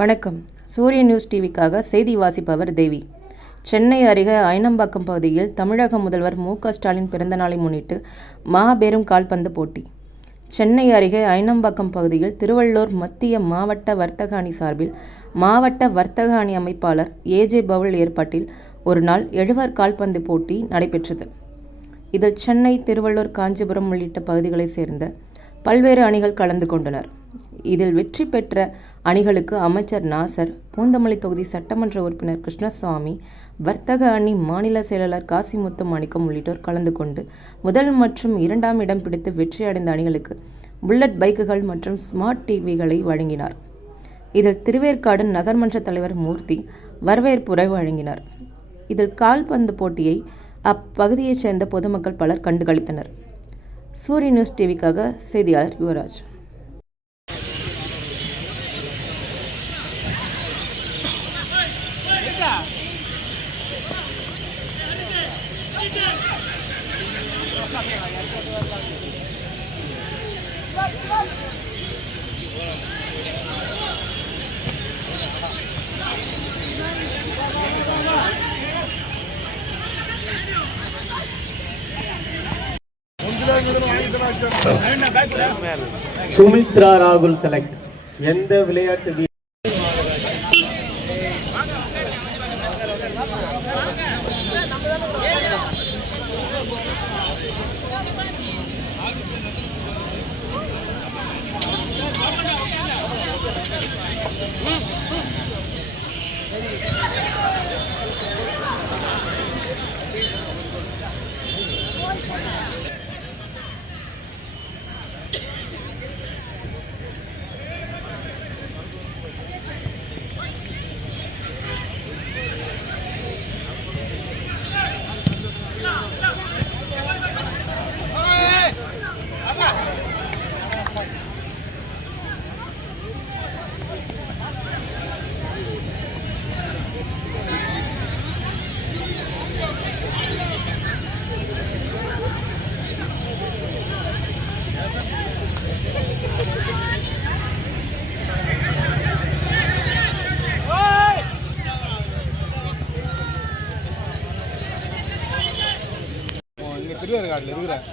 வணக்கம். சூரிய நியூஸ் டிவிக்காக செய்தி வாசிப்பவர் தேவி. சென்னை அருகே அயனம்பாக்கம் பகுதியில் தமிழக முதல்வர் மு க ஸ்டாலின் பிறந்தநாளை முன்னிட்டு மாபெரும் கால்பந்து போட்டி. சென்னை அருகே அயனம்பாக்கம் பகுதியில் திருவள்ளூர் மத்திய மாவட்ட வர்த்தக அணி சார்பில் மாவட்ட வர்த்தக அணி அமைப்பாளர் ஏஜே பவுல் ஏற்பாட்டில் ஒரு நாள் எழுவர் கால்பந்து போட்டி நடைபெற்றது. இதில் சென்னை திருவள்ளூர் காஞ்சிபுரம் உள்ளிட்ட பகுதிகளைச் சேர்ந்த பல்வேறு அணிகள் கலந்து கொண்டனர். இதில் வெற்றி பெற்ற அணிகளுக்கு அமைச்சர் நாசர் பூந்தமல்லி தொகுதி சட்டமன்ற உறுப்பினர் கிருஷ்ணசுவாமி வர்த்தக அணி மாநில செயலாளர் காசிமுத்து மாணிக்கம் உள்ளிட்டோர் கலந்து கொண்டு முதல் மற்றும் இரண்டாம் இடம் பிடித்து வெற்றி அடைந்த அணிகளுக்கு புல்லட் பைக்குகள் மற்றும் ஸ்மார்ட் டிவிகளை வழங்கினார். இதில் திருவேற்காடு நகர்மன்ற தலைவர் மூர்த்தி வரவேற்புரை வழங்கினார். இதில் கால்பந்து போட்டியை அப்பகுதியைச் சேர்ந்த பொதுமக்கள் பலர் கண்டுகளித்தனர். சூரிய நியூஸ் டிவிக்காக செய்தியாளர் யுவராஜ். சுமித்ரா ராகுல் செலக்ட் எந்த விளையாட்டு இங்கே திருவேற்காட்டில் இருக்கிறேன்.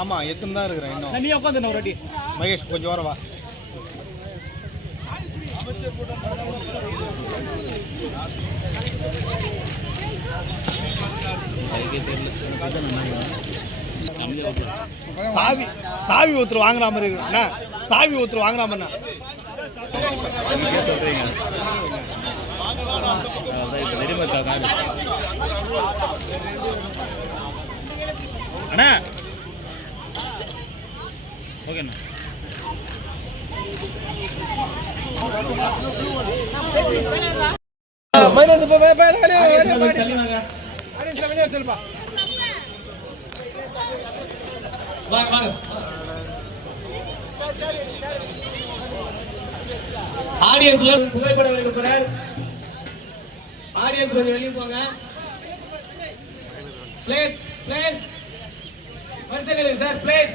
ஆமாம் எத்தனை தான் இருக்கிறேன் இன்னும். நீ உட்காந்து ஒரு வாட்டி. மகேஷ் கொஞ்சம் ஓரம் வா. சாவி சாவி ஒருத்தர் வாங்குற மாதிரி இருக்கு. அண்ணா சாவி ஒருத்தர் வாங்குற மாதிரிண்ணா அண்ணா. ஓகேண்ணா. ஆடியன்ஸ்ல புகைப்படம் எடுக்க போறார். ஆடியன்ஸ் கொஞ்சம் வெளியே போங்க. பிளேஸ் பிளேஸ் வரிசைகள் சார் பிளேஸ்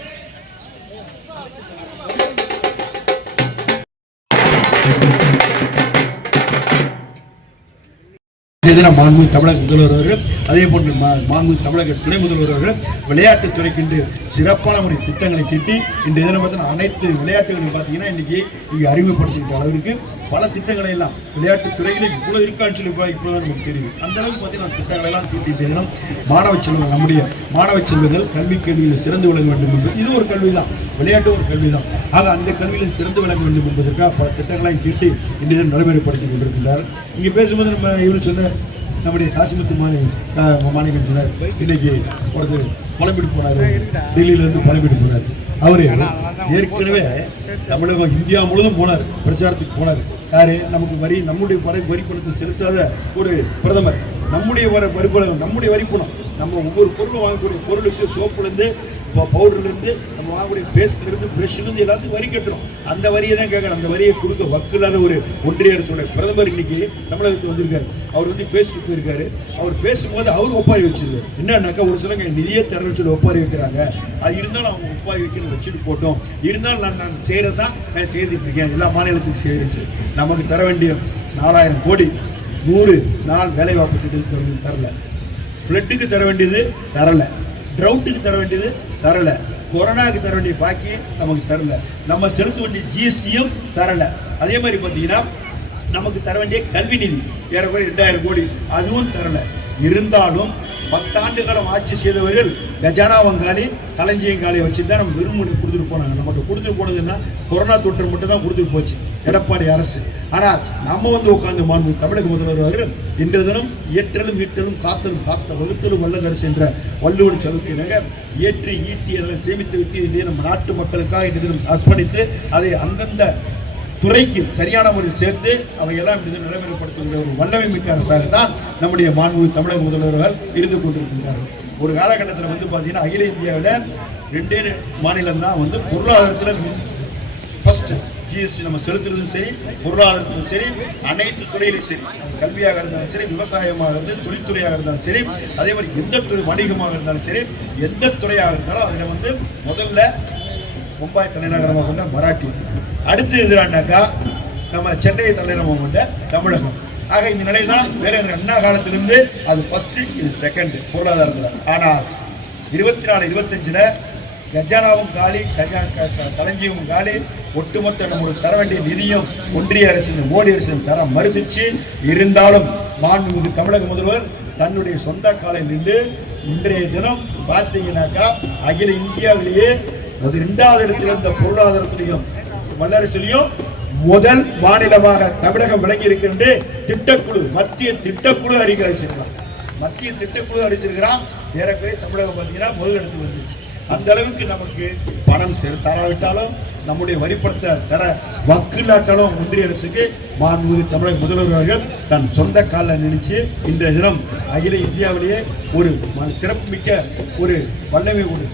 இன்றைய மாண்புமிகு தமிழக முதல்வர் அவர்கள் அதே போன்று மா- மாண்புமிகு தமிழக துணை முதல்வர் அவர்கள் விளையாட்டுத் துறைக்கென்று சிறப்பான ஒரு திட்டங்களை திட்டி இன்று இதில் பார்த்தீங்கன்னா அனைத்து விளையாட்டுகளையும் பார்த்தீங்கன்னா இன்றைக்கி இங்கே அறிமுகப்படுத்திக்கிட்ட அளவிற்கு பல திட்டங்களை எல்லாம் விளையாட்டுத் இவ்வளோ இவ்வளவு இருக்கான்னு சொல்லி இப்போ நமக்கு தெரியும் அந்த அளவுக்கு பார்த்தீங்கன்னா திட்டங்களை எல்லாம் தீட்டி இன்றைய தினம் மாணவ செல்வங்கள் நம்முடைய மாணவ செல்வங்கள் கல்வி கல்வியில் சிறந்து விளங்க வேண்டும் என்பது இது ஒரு கல்வி தான் விளையாட்டு ஒரு கல்வி தான் ஆக அந்த கல்வியில் சிறந்து விளங்க வேண்டும் என்பதற்காக பல திட்டங்களை தீட்டி இன்றைய நடைமுறைப்படுத்திக் நடைமுறைப்படுத்தி கொண்டிருக்கின்றார் இங்கே பேசும்போது நம்ம இவர் சொன்ன நம்முடைய காசிமுத்து மாணவி மாணிக்கம் சொன்னார் இன்னைக்கு ஒருத்தர் புலம்பிட்டு போனார். டெல்லியிலேருந்து புலம்பிட்டு போனார். அவர் ஏற்கனவே தமிழகம் இந்தியா முழுவதும் போனார் பிரச்சாரத்துக்கு போனார். யாரு? நமக்கு வரி நம்முடைய வரை வரி பணத்தை செலுத்தாத ஒரு பிரதமர். நம்முடைய வர வரி நம்முடைய வரி பணம். நம்ம ஒவ்வொரு பொருளும் வாங்கக்கூடிய பொருளுக்கு சோப்புலேருந்து பவுடர்லேருந்து நம்ம வாங்கக்கூடிய பேஸ்ட்லேருந்து ப்ரெஷ்லேருந்து எல்லாத்துக்கும் வரி கட்டுறோம் அந்த வரியை தான் கேட்குறோம் அந்த வரியை கொடுக்க வக்கில்லாத ஒரு ஒன்றிய அரசோட பிரதமர் இன்னைக்கு தமிழகத்துக்கு வந்திருக்காரு. அவர் வந்து பேசிட்டு போயிருக்காரு. அவர் பேசும்போது அவர் ஒப்பாரி வச்சிருக்காரு. என்னன்னாக்கா ஒரு சிலங்க நிதியே தரணும்னு சொல்லி ஒப்பாரி வைக்கிறாங்க. அது இருந்தாலும் அவங்க ஒப்பாரி வைக்கிறது வச்சுட்டு போட்டோம். இருந்தாலும் நான் நான் செய்கிறது தான் நான் செய்துட்டு இருக்கேன். எல்லா மாநிலத்துக்கும் செய்கிறேன்னு சொல்லி. நமக்கு தர வேண்டிய நாலாயிரம் கோடி நூறு நாள் வேலைவாய்ப்பு திட்டத்துக்கு தரல. ஃப்ளட்டுக்கு தர வேண்டியது தரலை. ட்ரவுட்டுக்கு தர வேண்டியது தரல. கொரோனாவுக்கு தர வேண்டிய பாக்கி நமக்கு தரல. நம்ம செலுத்த வேண்டிய ஜிஎஸ்டியும் தரல. அதே மாதிரி பார்த்தீங்கன்னா நமக்கு தர வேண்டிய கல்வி நிதி ஏறக்குறைய ரெண்டாயிரம் கோடி அதுவும் தரல. இருந்தாலும் பத்தாண்டு காலம் ஆட்சி செய்தவர்கள் கஜானா வங்காளி களஞ்சியங்காலி வச்சு தான் நம்ம விரும்பி கொடுத்துட்டு போனாங்க. நம்மகிட்ட கொடுத்துட்டு போனதுன்னா கொரோனா தொற்று மட்டும் தான் கொடுத்துட்டு போச்சு. எடப்பாடி அரசு. ஆனால் நம்ம வந்து உட்கார்ந்து மாண்பு தமிழக முதல்வர் அவர்கள் இன்றைய தினம் ஏற்றலும் ஈட்டலும் காத்தலும் காத்த வகுத்தலும் வல்லதரசு என்ற வள்ளுவன் செலுக்கு இணங்க ஏற்றி ஈட்டி அதில் சேமித்து விட்டு இன்றைய நம்ம நாட்டு மக்களுக்காக இன்றைய தினம் அர்ப்பணித்து அதை அந்தந்த துறைக்கு சரியான முறையில் சேர்த்து அவையெல்லாம் இப்படி நடைமுறைப்படுத்தக்கூடிய ஒரு வல்லமை மிக்க அரசாக தான் நம்முடைய மாண்பு தமிழக முதல்வர்கள் இருந்து கொண்டிருக்கின்றார்கள். ஒரு காலகட்டத்தில் வந்து பார்த்தீங்கன்னா அகில இந்தியாவில் ரெண்டே மாநிலம் தான் வந்து பொருளாதாரத்தில் ஃபஸ்ட்டு ஜிஎஸ்டி நம்ம செலுத்துறதும் சரி பொருளாதாரத்திலும் சரி அனைத்து துறையிலும் சரி. கல்வியாக இருந்தாலும் சரி விவசாயமாக இருந்தாலும் தொழில்துறையாக இருந்தாலும் சரி அதே மாதிரி எந்த துறை வணிகமாக இருந்தாலும் சரி எந்த துறையாக இருந்தாலும் அதில் வந்து முதல்ல மும்பாய் தலைநகரமாக கொண்ட மராட்டி. அடுத்து எதிரானாக்கா நம்ம சென்னையை தலைநகரமாக கொண்ட தமிழகம். ஆக இந்த நிலை தான் வேற அண்ணா காலத்திலிருந்து அது ஃபர்ஸ்ட் இது செகண்ட் பொருளாதாரத்தில். ஆனால் இருபத்தி நாலு இருபத்தஞ்சில் கஜானாவும் காலி கஜா க- களஞ்சியமும் காலி. ஒட்டுமொத்த நம்மளுக்கு தர வேண்டிய நிதியும் ஒன்றிய அரசின் மோடி அரசின் தர மறுத்துச்சு. இருந்தாலும் மாண்புமிகு தமிழக முதல்வர் தன்னுடைய சொந்த காலை நின்று இன்றைய தினம் பார்த்தீங்கன்னாக்கா அகில இந்தியாவிலேயே அது இரண்டாவது இடத்துல இருந்த பொருளாதாரத்திலையும் வல்லரசிலையும் முதல் மாநிலமாக தமிழகம் விளங்கி இருக்கின்ற திட்டக்குழு மத்திய திட்டக்குழு அறிக்கை அறிவிச்சிருக்கிறான் மத்திய திட்டக்குழு அறிவிச்சிருக்கிறான் ஏறக்குறைய தமிழகம் பார்த்தீங்கன்னா முதலிடத்துக்கு வந்துருச்சு. அந்த அளவுக்கு நமக்கு பணம் செல் தராவிட்டாலும் நம்முடைய வரிப்படத்தை தர வக்கில்லாட்டாலும் ஒன்றிய அரசுக்கு மாண்புமிகு தமிழக முதல்வர் அவர்கள் தன் சொந்த காலில் நினைச்சு இன்றைய தினம் அகில இந்தியாவிலேயே ஒரு சிறப்புமிக்க ஒரு வல்லமை ஒரு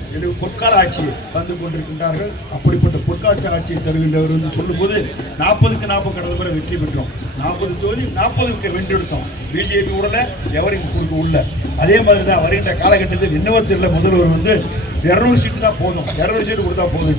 பொற்கால ஆட்சியை தந்து கொண்டிருக்கின்றார்கள். அப்படிப்பட்ட பொற்காட்சி ஆட்சியை தருகின்றவர் என்று சொல்லும்போது நாற்பதுக்கு நாற்பது கடந்த முறை வெற்றி பெற்றோம். நாற்பது தொகுதி நாற்பதுக்கு வென்றெடுத்தோம். பிஜேபி உடனே எவரையும் கொடுக்க உள்ள. அதே மாதிரி தான் வருகின்ற காலகட்டத்தில் இன்னமும் தெரியல முதல்வர் வந்து இரநூறு சீட்டு தான் போதும். இரநூறு சீட்டு கொடுத்தா போதும்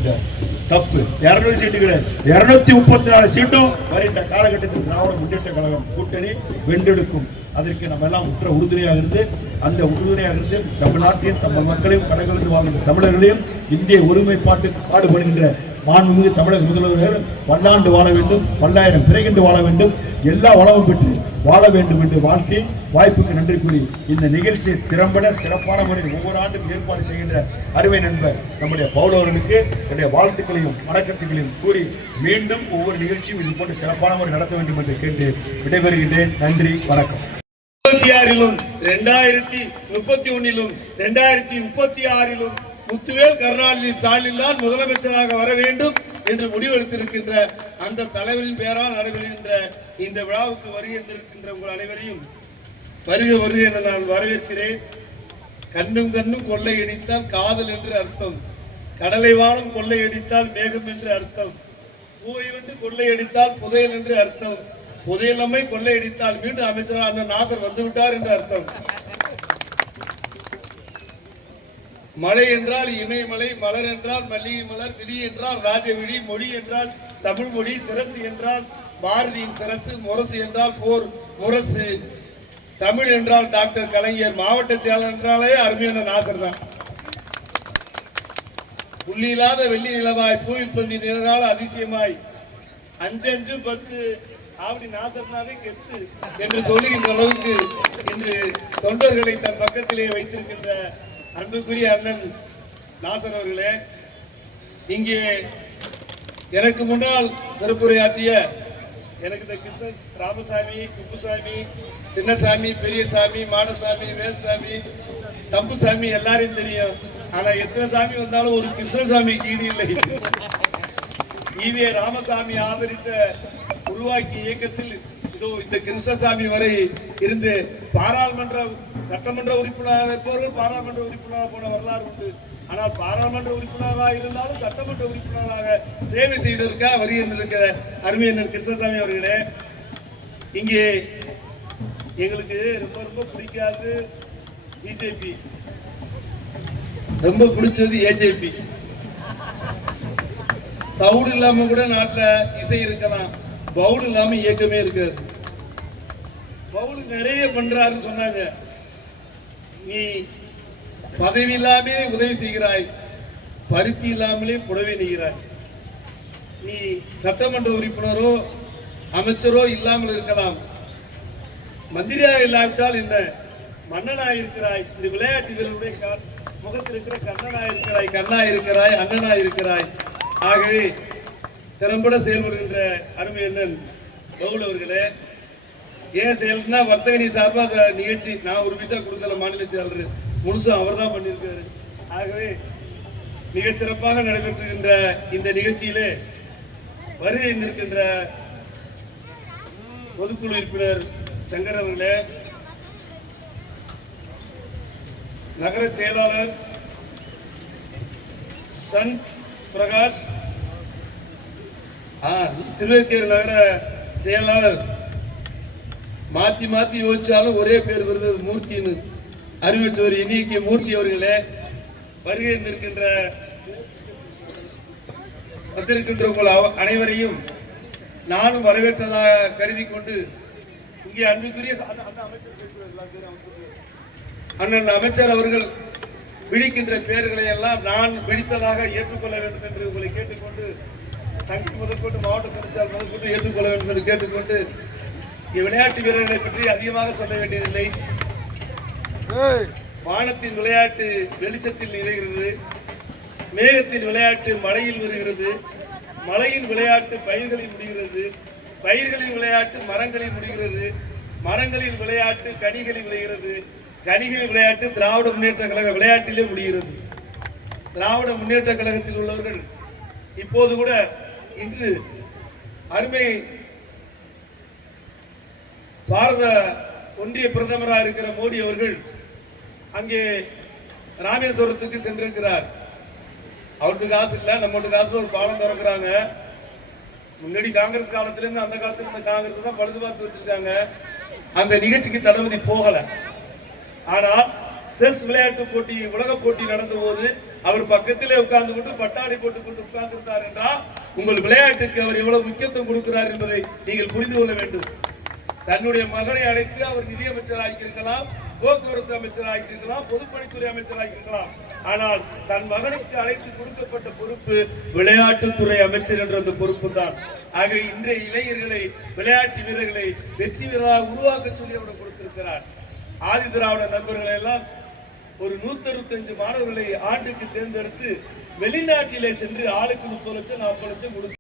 தப்பு. இருநூறு சீட்டு கிடையாது இருநூத்தி முப்பத்தி நாலு சீட்டும் வருகின்ற காலகட்டத்தில் திராவிட முன்னேற்ற கழகம் கூட்டணி வென்றெடுக்கும். அதற்கு நம்ம எல்லாம் உற்ற உறுதுணையாக இருந்து அந்த உறுதுணையாக இருந்து தமிழ்நாட்டையும் தமிழ் மக்களையும் படங்களுக்கு வாழ்கின்ற தமிழர்களையும் இந்திய ஒருமைப்பாட்டுக்கு பாடுபடுகின்ற மாண்புமிகு தமிழக முதல்வர்கள் பல்லாண்டு வாழ வேண்டும் பல்லாயிரம் பிறகின்று வாழ வேண்டும். எல்லா வளமும் பெற்று வாழ வேண்டும் என்று வாழ்த்தி வாய்ப்புக்கு நன்றி கூறி இந்த நிகழ்ச்சியை திறம்பட சிறப்பான முறையில் ஒவ்வொரு ஆண்டும் ஏற்பாடு செய்கின்ற அருமை நண்பர் நம்முடைய பவுலவர்களுக்கு என்னுடைய வாழ்த்துக்களையும் வணக்கத்துகளையும் கூறி மீண்டும் ஒவ்வொரு நிகழ்ச்சியும் இது போன்று சிறப்பான முறை நடத்த வேண்டும் என்று கேட்டு விடைபெறுகின்றேன். நன்றி வணக்கம். முப்பத்தி ஆறிலும் ரெண்டாயிரத்தி முப்பத்தி ஒன்னிலும் ரெண்டாயிரத்தி முப்பத்தி ஆறிலும் முத்துவேல் கருணாநிதி ஸ்டாலின் தான் முதலமைச்சராக வர வேண்டும் என்று முடிவெடுத்திருக்கின்ற அந்த தலைவரின் பெயரால் நடைபெறுகின்ற இந்த விழாவுக்கு வருகின்றிருக்கின்ற உங்கள் அனைவரையும் வருக வருக என நான் வரவேற்கிறேன். கண்ணும் கண்ணும் கொள்ளையடித்தால் காதல் என்று அர்த்தம். கடலை வாழும் கொள்ளையடித்தால் மேகம் என்று அர்த்தம். பூவை வந்து கொள்ளையடித்தால் புதையல் என்று அர்த்தம். புதையல் நம்மை கொள்ளையடித்தால் மீண்டும் அமைச்சர் அண்ணன் நாசர் வந்துவிட்டார் என்று அர்த்தம். மழை என்றால் இமயமலை மலர் என்றால் மல்லிகை மலர் விழி என்றால் ராஜவிழி மொழி என்றால் தமிழ் மொழி சிரசு என்றால் பாரதியின் சிரசு முரசு என்றால் போர் முரசு. தமிழ் என்றால் டாக்டர் கலைஞர் மாவட்ட செயலர் என்றாலே அருமையான நாசர் தான். புள்ளி இல்லாத வெள்ளி நிலவாய் பூவிப்பந்தி நிலவால் அதிசயமாய். அஞ்சு அஞ்சு பத்து. ஆவடி நாசர்னாவே கெத்து என்று சொல்லுகின்ற அளவுக்கு இன்று தொண்டர்களை தன் பக்கத்திலே வைத்திருக்கின்ற அன்புக்குரிய அண்ணன் நாசர் அவர்களே இங்கே எனக்கு முன்னால் சிறப்புரையாற்றிய எனக்கு இந்த கிருஷ்ணன் ராமசாமி குப்புசாமி சின்னசாமி பெரியசாமி மாடசாமி வேல்சாமி தம்புசாமி எல்லாரையும் தெரியும். ஆனா எத்தனை சாமி வந்தாலும் ஒரு கிருஷ்ணசாமி கீடு இல்லை. ஈவே ராமசாமி ஆதரித்த உருவாக்கிய இயக்கத்தில் இதோ இந்த கிருஷ்ணசாமி வரை இருந்து பாராளுமன்ற சட்டமன்ற உறுப்பினராக இருப்பவர்கள் பாராளுமன்ற உறுப்பினராக போன வரலாறு உண்டு. ஆனால் பாராளுமன்ற உறுப்பினராக இருந்தாலும் சட்டமன்ற உறுப்பினராக சேவை செய்ததற்காக வருகின்ற அருமையண்ணன் கிருஷ்ணசாமி அவர்களே இங்கே எங்களுக்கு ரொம்ப ரொம்ப பிடிக்காது பிஜேபி ரொம்ப பிடிச்சது ஏஜேபி தவுடு இல்லாம கூட நாட்டில் இசை இருக்கலாம். பவுல் இல்லாம இயக்கமே இருக்காது. பவுல் நிறைய பண்றாருன்னு சொன்னாங்க. நீ பதவி இல்லாமலே உதவி செய்கிறாய் பருத்தி இல்லாமலே புடவை நெய்கிறாய். நீ சட்டமன்ற உறுப்பினரோ அமைச்சரோ இல்லாமல் இருக்கலாம். மந்திரியாக இல்லாவிட்டால் என்ன? மன்னனாக இருக்கிறாய். இந்த விளையாட்டு வீரர்களுடைய முகத்தில் இருக்கிற கண்ணனாக இருக்கிறாய். கண்ணா இருக்கிறாய் அண்ணனா இருக்கிறாய். ஆகவே திறம்பட செயல்படுகின்ற அருமை அண்ணன் கவுல் அவர்களே ஏன் செயல்னா வர்த்தகனி சார்பாக நிகழ்ச்சி நான் ஒரு விசா கொடுக்கல மாநில செயலர். முழுசும் அவர் தான் பண்ணியிருக்காரு. ஆகவே மிக சிறப்பாக நடைபெற்றுகின்ற இந்த நிகழ்ச்சியிலே வருகை இருக்கின்ற பொதுக்குழு உறுப்பினர் சங்கர் அவர்களே நகர செயலாளர் சன் பிரகாஷ் ஆ, நகர செயலாளர். மாத்தி மாத்தி யோசிச்சாலும் ஒரே பேர் வருது மூர்த்தின்னு. அறிவித்தவர் எண்ணிக்கை மூர்த்தி அவர்களே வருகை நிற்கின்ற வந்திருக்கின்ற உங்கள் அவ- அனைவரையும் நானும் வரவேற்றதாக கருதி கொண்டு இங்கே அன்புக்குரிய அமைச்சர் அமைச்சர். அண்ணன் அமைச்சர் அவர்கள் விழிக்கின்ற பெயர்களை எல்லாம் நான் விழித்ததாக ஏற்றுக்கொள்ள வேண்டும் என்று உங்களை கேட்டுக்கொண்டு தங்கி முதற்கொண்டு மாவட்ட செயலாளர் முதற்கொண்டு ஏற்றுக்கொள்ள வேண்டும் என்று கேட்டுக்கொண்டு விளையாட்டு வீரர்களை பற்றி அதிகமாக சொல்ல வேண்டியதில்லை வானத்தின் விளையாட்டு வெளிச்சத்தில் நிறைகிறது மேகத்தின் விளையாட்டு மழையில் வருகிறது. மழையின் விளையாட்டு பயிர்களில் முடிகிறது. பயிர்களின் விளையாட்டு மரங்களில் முடிகிறது. மரங்களின் விளையாட்டு கனிகளில் விளைகிறது. கனிகளின் விளையாட்டு திராவிட முன்னேற்ற கழக விளையாட்டிலே முடிகிறது. திராவிட முன்னேற்ற கழகத்தில் உள்ளவர்கள் இப்போது கூட இன்று அருமை பாரத ஒன்றிய பிரதமராக இருக்கிற மோடி அவர்கள் அங்கே ராமேஸ்வரத்துக்கு சென்றிருக்கிறார். அவருக்கு காசு இல்ல நம்மகிட்ட காசு ஒரு பாலம் திறக்கிறாங்க. முன்னாடி காங்கிரஸ் காலத்துல இருந்து அந்த காலத்துல இருந்த காங்கிரஸ் தான் பழுது பார்த்து வச்சிருக்காங்க. அந்த நிகழ்ச்சிக்கு தளபதி போகல. ஆனால் செஸ் விளையாட்டு போட்டி உலக போட்டி நடந்த போது அவர் பக்கத்திலே உட்கார்ந்து கொண்டு பட்டாடி போட்டுக் கொண்டு உட்கார்ந்திருந்தார் என்றால் உங்கள் விளையாட்டுக்கு அவர் எவ்வளவு முக்கியத்துவம் கொடுக்கிறார் என்பதை நீங்கள் புரிந்து கொள்ள வேண்டும். தன்னுடைய மகனை அழைத்து அவர் நிதியமைச்சராக இருக்கலாம் போக்குவரத்து அமைச்சராக இருக்கலாம் பொதுப்பணித்துறை அமைச்சராக இருக்கலாம் ஆனால் தன் மகனுக்கு அழைத்து கொடுக்கப்பட்ட பொறுப்பு விளையாட்டுத்துறை அமைச்சர் என்ற அந்த பொறுப்பு தான். ஆக இன்றைய இளைஞர்களை விளையாட்டு வீரர்களை வெற்றி வீரராக உருவாக்க சொல்லி அவர் கொடுத்திருக்கிறார். ஆதி திராவிட நண்பர்களை எல்லாம் ஒரு நூத்தி அறுபத்தஞ்சு மாணவர்களை ஆண்டுக்கு தேர்ந்தெடுத்து வெளிநாட்டிலே சென்று ஆளுக்கு முப்பது லட்சம் நாற்பது லட்சம் கொடுத்து